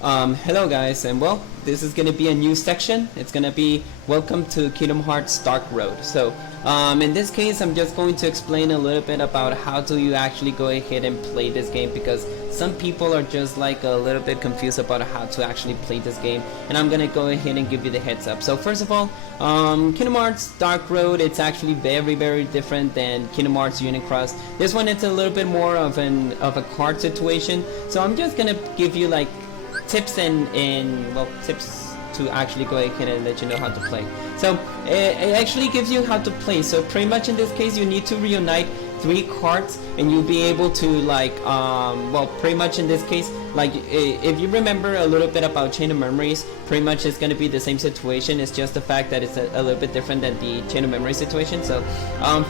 Hello guys, and well, this is gonna be a new section. It's gonna be Welcome to Kingdom Hearts Dark Road. So, in this case, I'm just going to explain a little bit about how do you actually go ahead and play this game, because some people are just like a little bit confused about how to actually play this game, and I'm gonna go ahead and give you the heads up. So first of all, Kingdom Hearts Dark Road, it's actually very different than Kingdom Hearts Unicross. This one, it's a little bit more of a card situation. So I'm just gonna give you like tips and tips to actually go ahead and let you know how to play. So it actually gives you how to play. So pretty much in this case, you need to reunite 3 cards, and you'll be able to like pretty much in this case, like if you remember a little bit about Chain of Memories, pretty much it's going to be the same situation. It's just the fact that it's a little bit different than the Chain of Memories situation. So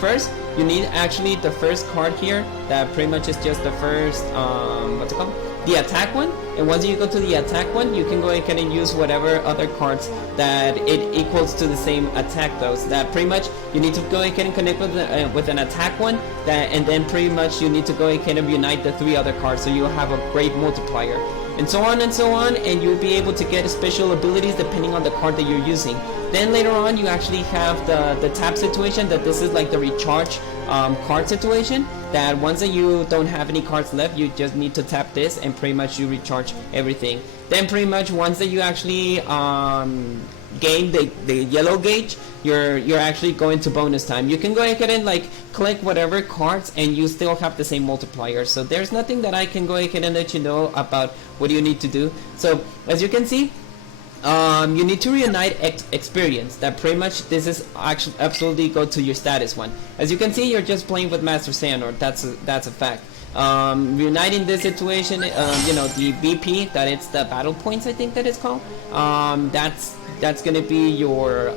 first you need actually the first card here, that pretty much is just the first what's it called, the attack one. And once you go to the attack one, you can go ahead and use whatever other cards that it equals to the same attack those. That pretty much you need to go ahead and connect with an attack one, and then pretty much you need to go ahead and unite the 3 other cards, so you'll have a great multiplier, and so on, and you'll be able to get special abilities depending on the card that you're using. Then later on, you actually have the tap situation, that this is like the recharge card situation, that once that you don't have any cards left, you just need to tap this and pretty much you recharge everything. Then pretty much once that you actually gain the yellow gauge, you're actually going to bonus time. You can go ahead and like collect whatever cards, and you still have the same multiplier. So there's nothing that I can go ahead and let you know about what you need to do. So as you can see, you need to reunite experience. That pretty much this is actually absolutely go to your status one. As you can see, you're just playing with Master Xehanort. That's a fact. Reuniting this situation, you know, the BP, that it's the battle points, I think that it's called. That's gonna be your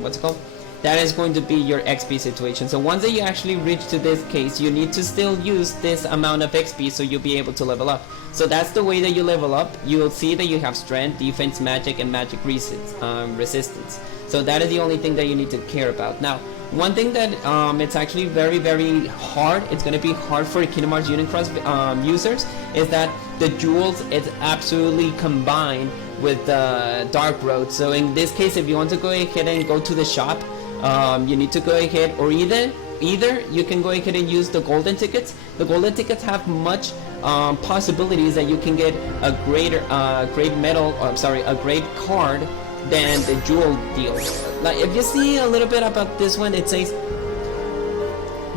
what's it called? That is going to be your XP situation. So once that you actually reach to this case, you need to still use this amount of XP, so you'll be able to level up. So that's the way that you level up. You'll see that you have strength, defense, magic, and magic resistance. So that is the only thing that you need to care about. Now, one thing that it's actually very hard, it's going to be hard for Kingdom Hearts Unicross users, is that the jewels is absolutely combined with the Dark Road. So in this case, if you want to go ahead and go to the shop, you need to go ahead, or either you can go ahead and use the golden tickets. The golden tickets have much possibilities that you can get a great card than the jewel deals. Like if you see a little bit about this one, it says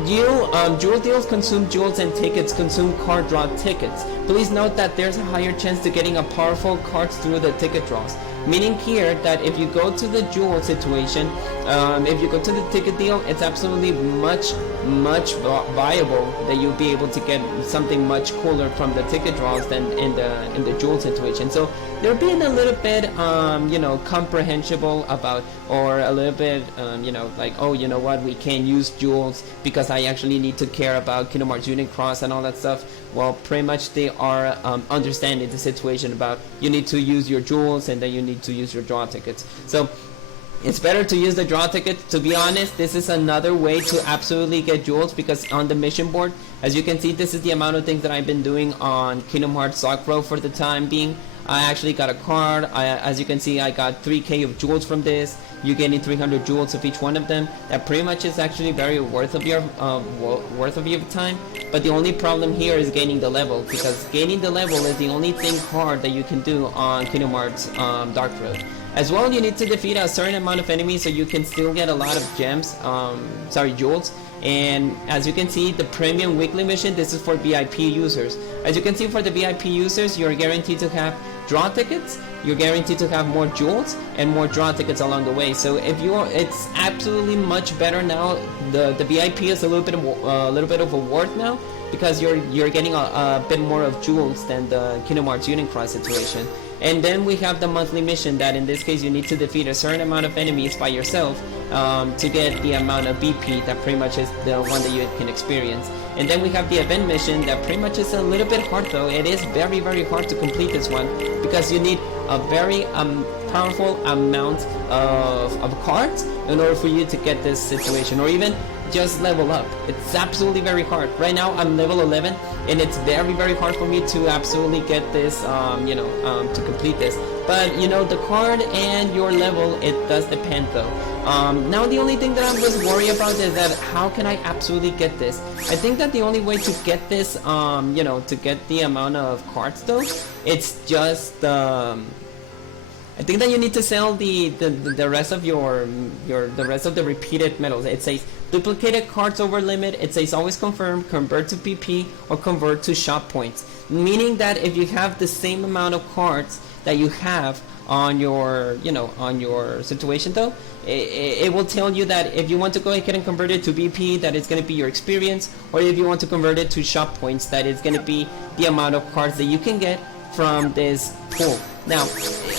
jewel deals consume jewels and tickets consume card draw tickets. Please note that there's a higher chance to getting a powerful cards through the ticket draws. Meaning here that if you go to the jewel situation, if you go to the ticket deal, it's absolutely much viable that you'll be able to get something much cooler from the ticket draws than in the jewel situation. So they're being a little bit you know, comprehensible about, or a little bit you know, like, oh, you know what, we can't use jewels because I actually need to care about Kingdom Hearts Unicross and all that stuff. Well, pretty much they are understanding the situation about you need to use your jewels, and then you need to use your draw tickets. So it's better to use the draw ticket. To be honest, this is another way to absolutely get jewels, because on the mission board, as you can see, this is the amount of things that I've been doing on Kingdom Hearts Dark Road for the time being. I actually got a card. As you can see, I got 3k of jewels from this. You're getting 300 jewels of each one of them. That pretty much is actually very worth of your time. But the only problem here is gaining the level, because gaining the level is the only thing hard that you can do on Kingdom Hearts Dark Road. As well, you need to defeat a certain amount of enemies so you can still get a lot of gems, jewels. And as you can see, the premium weekly mission, this is for VIP users. As you can see, for the VIP users, you're guaranteed to have draw tickets, you're guaranteed to have more jewels and more draw tickets along the way. So if you are, it's absolutely much better now. The VIP is a little bit of a worth now, because you're getting a bit more of jewels than the Kingdom Hearts Unicross situation. And then we have the monthly mission, that in this case you need to defeat a certain amount of enemies by yourself to get the amount of BP that pretty much is the one that you can experience. And then we have the event mission, that pretty much is a little bit hard though. It is very hard to complete this one, because you need a very powerful amount of cards in order for you to get this situation, or even just level up. It's absolutely very hard. Right now I'm level 11. and it's very hard for me to absolutely get this, to complete this. But you know, the card and your level, it does depend though. Now the only thing that I was worried about is that how can I absolutely get this? I think that the only way to get this, to get the amount of cards though, it's just I think that you need to sell the rest of the rest of the repeated medals. It says duplicated cards over limit. It says always confirm, convert to PP, or convert to shop points. Meaning that if you have the same amount of cards that you have on your on your situation though, it will tell you that if you want to go ahead and convert it to BP, that it's going to be your experience, or if you want to convert it to shop points, that it's going to be the amount of cards that you can get from this pool. Now,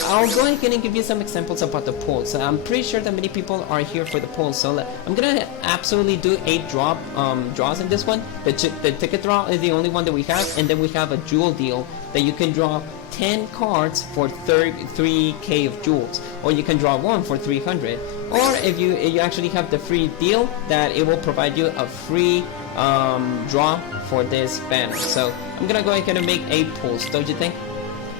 I'll go ahead and give you some examples about the pool. So I'm pretty sure that many people are here for the pool. So I'm gonna absolutely do 8 draws in this one. The ticket draw is the only one that we have, and then we have a jewel deal that you can draw 10 cards for 3k of jewels, or you can draw 1 for 300. Or if you actually have the free deal, that it will provide you a free draw for this banner. So I'm gonna go ahead and make 8 pools, don't you think?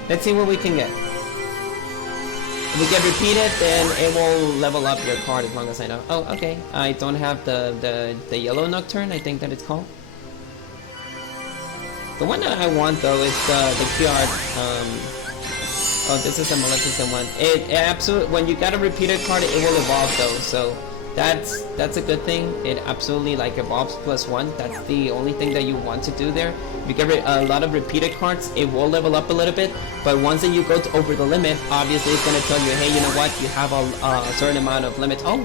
Let's see what we can get. If we get repeated, then it will level up your card as long as I know. Oh, okay. I don't have the yellow Nocturne, I think that it's called. The one that I want though is the QR. Oh, this is a Maleficent one. It absolutely, when you got a repeated card, it will evolve though. So that's a good thing. It absolutely like evolves +1. That's the only thing that you want to do there. If you get a lot of repeated cards, it will level up a little bit. But once that you go over the limit, obviously it's gonna tell you, hey, you know what? You have a certain amount of limit. Oh,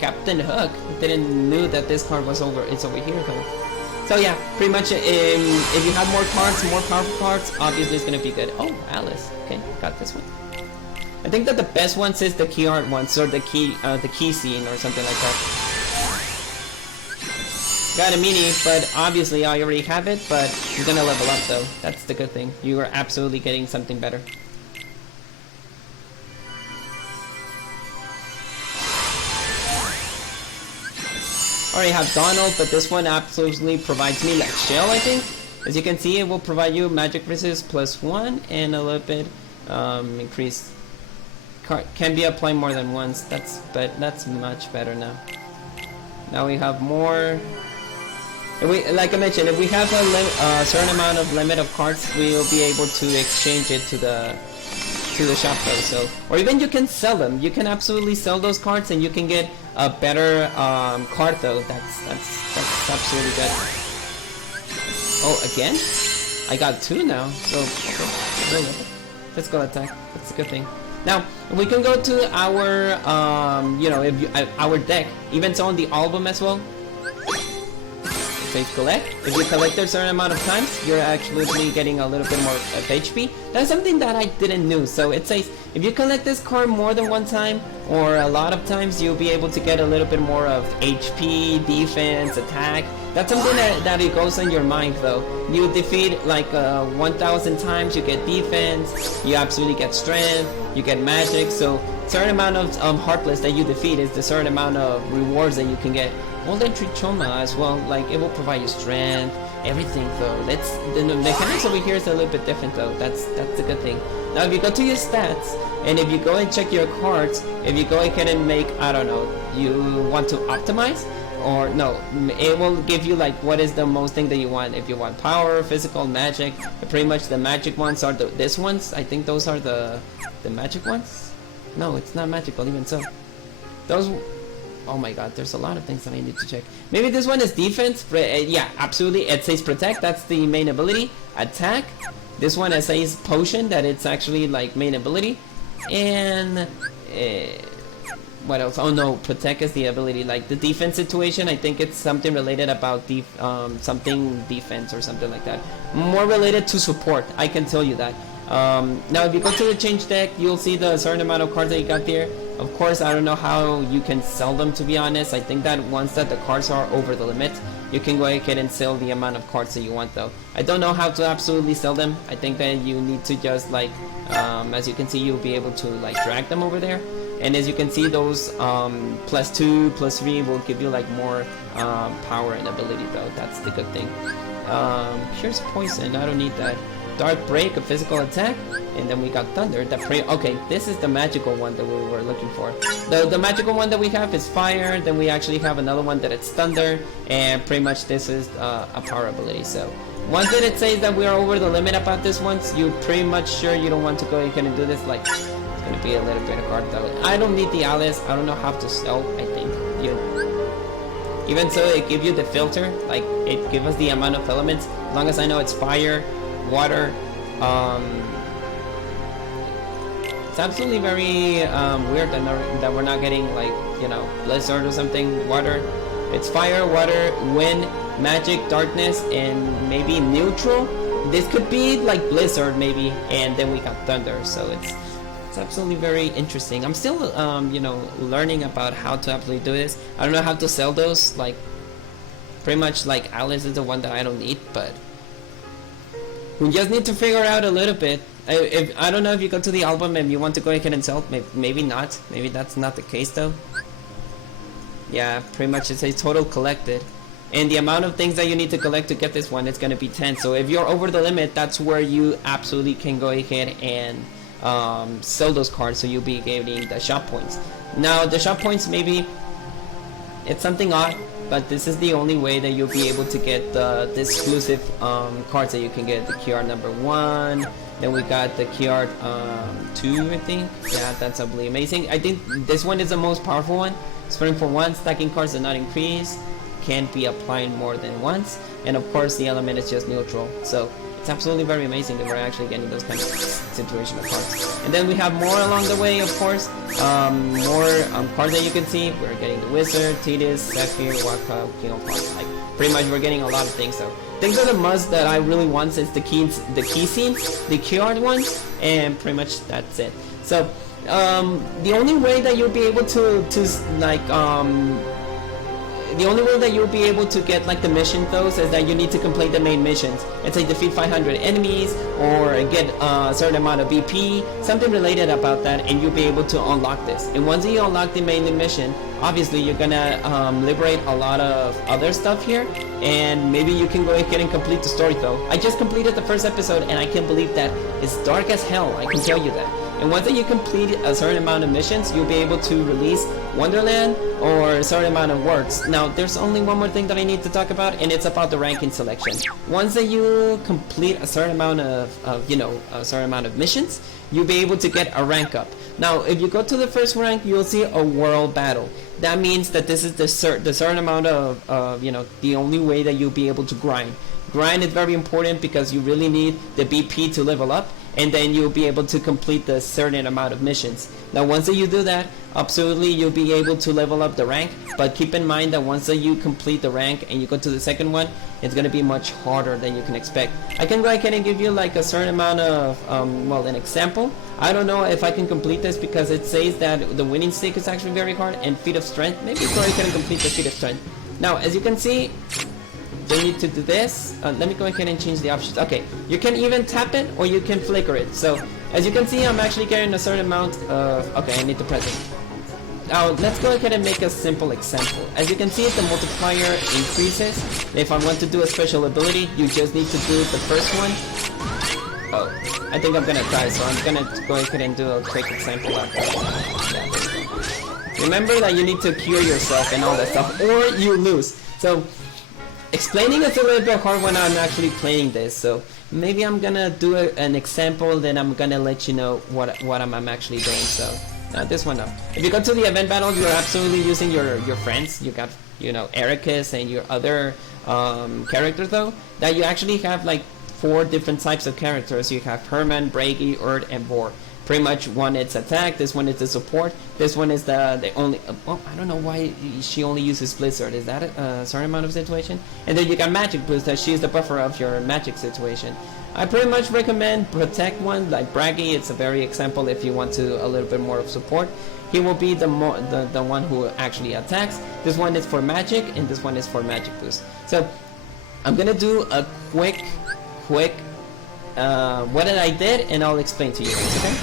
Captain Hook. Didn't knew that this card was over. It's over here though. So yeah, pretty much if you have more cards, more powerful cards, obviously it's gonna be good. Oh, Alice. Okay, got this one. I think that the best ones is the key art ones, or the key scene or something like that. Got a mini, but obviously I already have it, but you're gonna level up though. That's the good thing. You are absolutely getting something better. Already have Donald, but this one absolutely provides me like Shell, I think. As you can see, it will provide you magic resist +1 and a little bit increase. Can be applied more than once. That's much better now. Now we have more. Like I mentioned, if we have a certain amount of limit of cards, we'll be able to exchange it to the shop though. So, or even you can sell them. You can absolutely sell those cards, and you can get a better card though. That's absolutely good. Oh, again? I got 2 now. So okay. Let's go attack. That's a good thing. Now we can go to our our deck. Even so on the album as well. Collect. If you collect a certain amount of times, you're actually getting a little bit more of HP. That's something that I didn't know. So it says if you collect this card more than one time or a lot of times, you'll be able to get a little bit more of HP, defense, attack. That's something that it goes in your mind though. You defeat like 1,000 times, you get defense, you absolutely get strength, you get magic. So certain amount of Heartless that you defeat is the certain amount of rewards that you can get. Golden Trichoma as well, like it will provide you strength, everything though. The mechanics over here is a little bit different though. That's a good thing. Now if you go to your stats, and if you go and check your cards, if you go ahead and make, I don't know, you want to optimize, or no, it will give you like what is the most thing that you want. If you want power, physical, magic, pretty much the magic ones are this ones. I think those are the magic ones. No, it's not magical even so. Those. Oh my god, there's a lot of things that I need to check. Maybe this one is defense. Yeah, absolutely. It says protect. That's the main ability. Attack. This one it says potion. That it's actually like main ability. And what else? Oh no, protect is the ability. Like the defense situation, I think it's something related about something defense or something like that. More related to support. I can tell you that. Now if you go to the change deck, you'll see the certain amount of cards that you got there. Of course, I don't know how you can sell them, to be honest. I think that once that the cards are over the limit, you can go ahead and sell the amount of cards that you want though. I don't know how to absolutely sell them. I think that you need to just like, as you can see, you'll be able to like drag them over there. And as you can see, those +2, +3 will give you like more power and ability though. That's the good thing. Cures poison, I don't need that. Dark break, a physical attack, and then we got thunder. Okay, this is the magical one that we were looking for. The magical one that we have is fire. Then we actually have another one that it's thunder, and pretty much this is a power ability. So once that it says that we are over the limit about this one, you're pretty much sure you don't want to go ahead and do this. Like, it's gonna be a little bit of hard though. I don't need the Alice. I don't know how to sell. I think even so, it gives you the filter. Like, it gives us the amount of elements. As long as I know it's fire, water. It's absolutely very weird that we're not getting, like, you know, blizzard or something. Water. It's fire, water, wind, magic, darkness, and maybe neutral. This could be like blizzard maybe, and then we got thunder. So it's absolutely very interesting. I'm still you know, learning about how to absolutely do this. I don't know how to sell those. Like, pretty much like Alice is the one that I don't need, but we just need to figure out a little bit. I don't know if you go to the album and you want to go ahead and sell. Maybe not. Maybe that's not the case though. Yeah, pretty much it's a total collected. And the amount of things that you need to collect to get this one is going to be 10. So if you're over the limit, that's where you absolutely can go ahead and sell those cards. So you'll be getting the shop points. Now the shop points, maybe it's something odd, but this is the only way that you'll be able to get the exclusive cards that you can get. The QR number 1, then we got the QR 2, I think. Yeah, that's absolutely amazing. I think this one is the most powerful one. Spreading for 1, stacking cards that not increase, can't be applied more than once, and of course the element is just neutral. So it's absolutely very amazing that we're actually getting those kind of situational cards. And then we have more along the way, of course. More cards that you can see. We're getting the Wizard, Tidus, Zephyr, Waka, King of Hearts. Like, pretty much we're getting a lot of things. So things are the must that I really want is the key scenes, the key art ones, and pretty much that's it. So the only way that you'll be able to like the only way that you'll be able to get like the mission those is that you need to complete the main missions. It's like defeat 500 enemies or get a certain amount of BP, something related about that, and you'll be able to unlock this. And once you unlock the main mission, obviously you're gonna liberate a lot of other stuff here, and maybe you can go ahead and complete the story though. I just completed the first episode and I can't believe that it's dark as hell, I can tell you that. And once that you complete a certain amount of missions, you'll be able to release Wonderland or a certain amount of works. Now, there's only one more thing that I need to talk about, and it's about the ranking selection. Once that you complete a certain amount of you know, a certain amount of missions, you'll be able to get a rank up. Now, if you go to the first rank, you'll see a world battle. That means that this is the certain amount of you know, the only way that you'll be able to grind. Grind is very important because you really need the BP to level up, and then you'll be able to complete the certain amount of missions. Now once that you do that, absolutely you'll be able to level up the rank, but keep in mind that once that you complete the rank and you go to the second one, it's going to be much harder than you can expect. I can go ahead and give you like a certain amount of, well, an example. I don't know if I can complete this because it says that the winning stick is actually very hard, and feat of strength, maybe go ahead and complete the feat of strength. Now as you can see, you need to do this. Let me go ahead and change the options. Okay, you can even tap it or you can flicker it. So as you can see, I'm actually getting a certain amount of, okay, I need to press it. Now let's go ahead and make a simple example. As you can see, the multiplier increases. If I want to do a special ability, you just need to do the first one. Oh, I think I'm gonna die, so I'm gonna go ahead and do a quick example of that. Yeah, remember that you need to cure yourself and all that stuff, or you lose. So explaining is a little bit hard when I'm actually playing this, so maybe I'm gonna do an example, then I'm gonna let you know what I'm actually doing. So this one up. If you go to the event battle, you're absolutely using your friends. You got, you know, Ericus and your other characters though, that you actually have like 4 different types of characters. You have Herman, Bragi, Urt, and Vor. Pretty much one it's attack, this one is the support, this one is the only, well, I don't know why she only uses Blizzard, is that a certain amount of situation? And then you got Magic Boost, that she's the buffer of your magic situation. I pretty much recommend protect one, like Bragi, it's a very example if you want to a little bit more of support. He will be the one who actually attacks. This one is for magic, and this one is for magic boost. So I'm gonna do a quick what I did, and I'll explain to you, okay?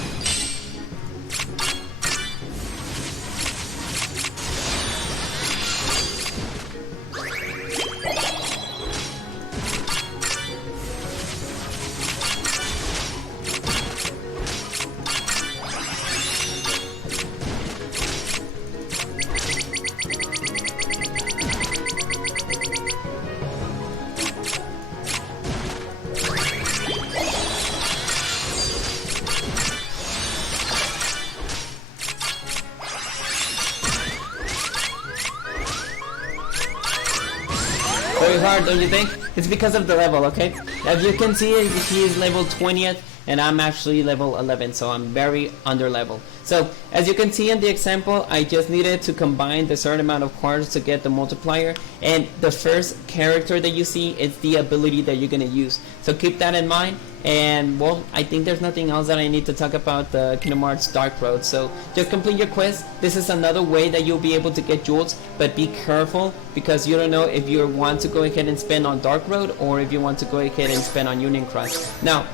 hard, don't you think? It's because of the level, okay? As you can see, he is level 20th, and I'm actually level 11, so I'm very under level. So as you can see in the example, I just needed to combine the certain amount of cards to get the multiplier, and the first character that you see is the ability that you're gonna use. So keep that in mind. And well, I think there's nothing else that I need to talk about the Kingdom Hearts Dark Road. So just complete your quest. This is another way that you'll be able to get jewels, but be careful because you don't know if you want to go ahead and spend on Dark Road or if you want to go ahead and spend on Union Cross. Now,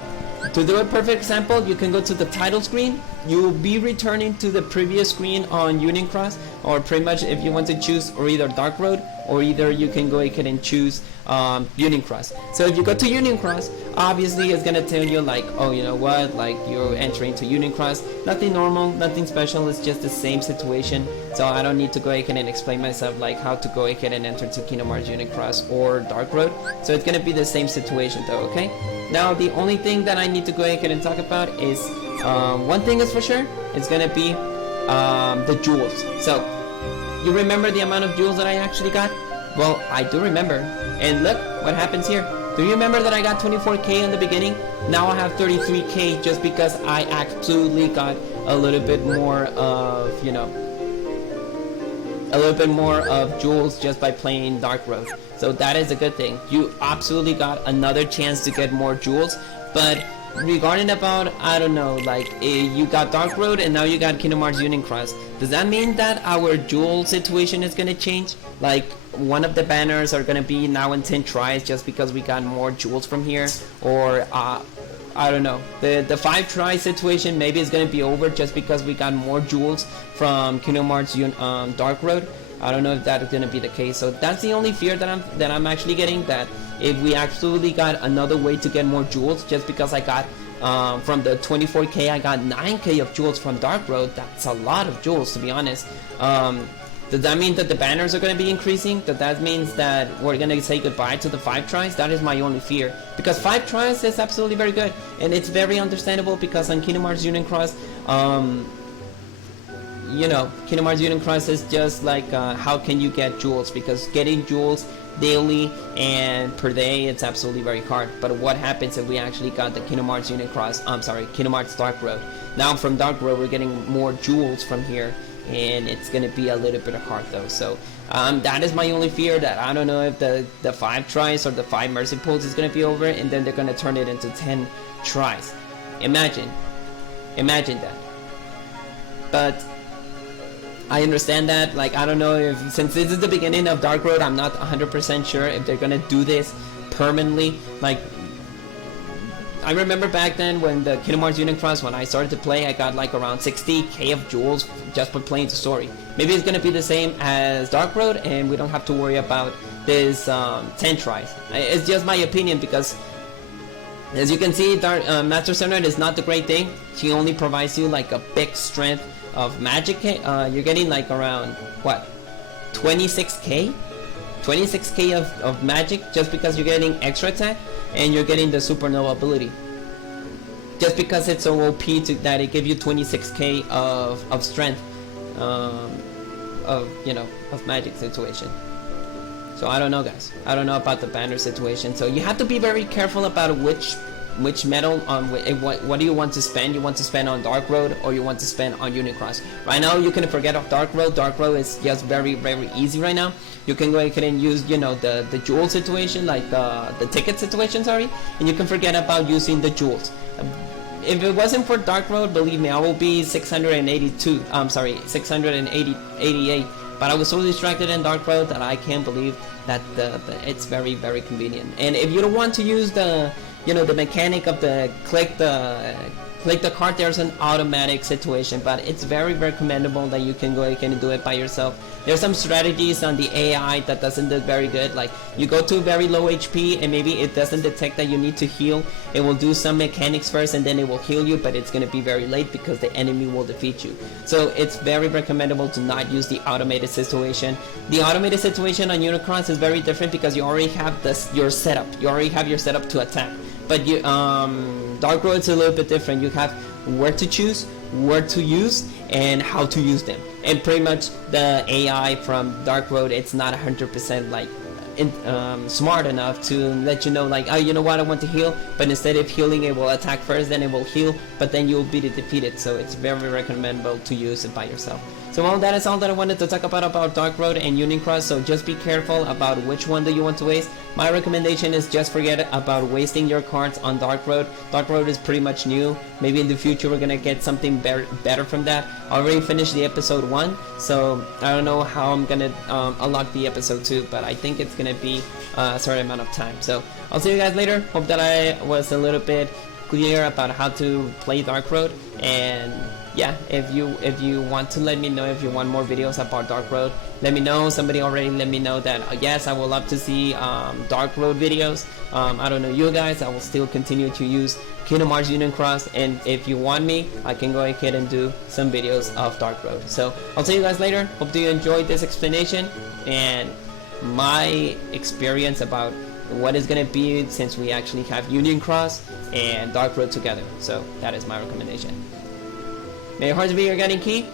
to do a perfect example, you can go to the title screen. You will be returning to the previous screen on Union Cross, or pretty much if you want to choose or either Dark Road or either you can go ahead and choose Union Cross. So if you go to Union Cross, obviously it's gonna tell you like, oh, you know what, like you're entering to Union Cross. Nothing normal, nothing special, it's just the same situation. So I don't need to go ahead and explain myself like how to go ahead and enter to Kingdom Hearts Union Cross or Dark Road. So it's gonna be the same situation though, okay? Now the only thing that I need to go ahead and talk about is one thing is for sure, it's gonna be the jewels. So you remember the amount of jewels that I actually got? Well, I do remember. And look what happens here. Do you remember that I got 24k in the beginning? Now I have 33k just because I absolutely got a little bit more of, you know, a little bit more of jewels just by playing Dark Road. So that is a good thing. You absolutely got another chance to get more jewels. But regarding about, I don't know, like you got Dark Road and now you got Kingdom Hearts Union Cross. Does that mean that our jewel situation is gonna change? Like one of the banners are gonna be now in 10 tries just because we got more jewels from here? Or I don't know, the 5 try situation maybe is gonna be over just because we got more jewels from Kingdom Hearts Dark Road. I don't know if that is gonna be the case. So that's the only fear that I'm actually getting, that if we absolutely got another way to get more jewels, just because I got from the 24k I got 9k of jewels from Dark Road. That's a lot of jewels, to be honest. Does that mean that the banners are going to be increasing? That means that we're going to say goodbye to the 5 tries? That is my only fear, because 5 tries is absolutely very good, and it's very understandable because on Kingdom Hearts Union Cross, you know, Kingdom Hearts Union Cross is just like how can you get jewels, because getting jewels daily and per day, it's absolutely very hard. But what happens if we actually got the Kingdom Hearts Union Cross, Kingdom Hearts Dark Road? Now from Dark Road we're getting more jewels from here, and it's gonna be a little bit hard though. So that is my only fear, that I don't know if the 5 tries or the 5 mercy pulls is gonna be over and then they're gonna turn it into 10 tries. Imagine that. But I understand that, like, I don't know if, since this is the beginning of Dark Road, I'm not 100% sure if they're gonna do this permanently. Like, I remember back then when the Kingdom Hearts Union Cross, when I started to play, I got like around 60k of jewels just for playing the story. Maybe it's gonna be the same as Dark Road and we don't have to worry about this 10 tries. It's just my opinion, because as you can see, Master Xehanort is not the great thing. She only provides you like a big strength of magic. You're getting like around, what, 26k? 26k of magic just because you're getting extra attack and you're getting the supernova ability. Just because it's so OP that it gives you 26k of strength, of magic situation. So I don't know, guys. I don't know about the banner situation. So you have to be very careful about which medal on what do you want to spend. You want to spend on Dark Road or you want to spend on Union Cross. Right now you can forget of Dark Road. Dark Road is just very, very easy right now. You can go ahead and use, the jewel situation, like the ticket situation, sorry, and you can forget about using the jewels. If it wasn't for Dark Road, believe me, I will be 688. But I was so distracted in Dark Road that I can't believe that it's very, very convenient. And if you don't want to use the mechanic of the click the card, there's an automatic situation, but it's very, very commendable that you can go ahead and do it by yourself. There's some strategies on the AI that doesn't look very good, like you go to very low HP and maybe it doesn't detect that you need to heal. It will do some mechanics first and then it will heal you, but it's going to be very late because the enemy will defeat you. So it's very recommendable to not use the automated situation. The automated situation on Union Cross is very different because you already have your setup. You already have your setup to attack. But Dark Road is a little bit different. You have where to choose, where to use, and how to use them. And pretty much the AI from Dark Road, it's not 100% like smart enough to let you know, like, oh, you know what, I want to heal, but instead of healing, it will attack first, then it will heal, but then you'll be defeated. So it's very recommendable to use it by yourself. So well, that is all that I wanted to talk about Dark Road and Union Cross. So just be careful about which one do you want to waste. My recommendation is just forget about wasting your cards on Dark Road. Dark Road is pretty much new. Maybe in the future we're gonna get something better from that. I already finished the episode 1, so I don't know how I'm gonna unlock the episode 2, but I think it's gonna be a certain amount of time. So I'll see you guys later. Hope that I was a little bit clear about how to play Dark Road. And yeah, if you want to let me know if you want more videos about Dark Road, let me know. Somebody already let me know that yes, I would love to see Dark Road videos. I don't know you guys, I will still continue to use Kingdom Hearts Union Cross, and if you want me, I can go ahead and do some videos of Dark Road. So I'll see you guys later. Hope you enjoyed this explanation and my experience about what is gonna be since we actually have Union Cross and Dark Road together. So that is my recommendation. May your hearts be your guiding key,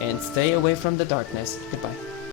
and stay away from the darkness. Goodbye.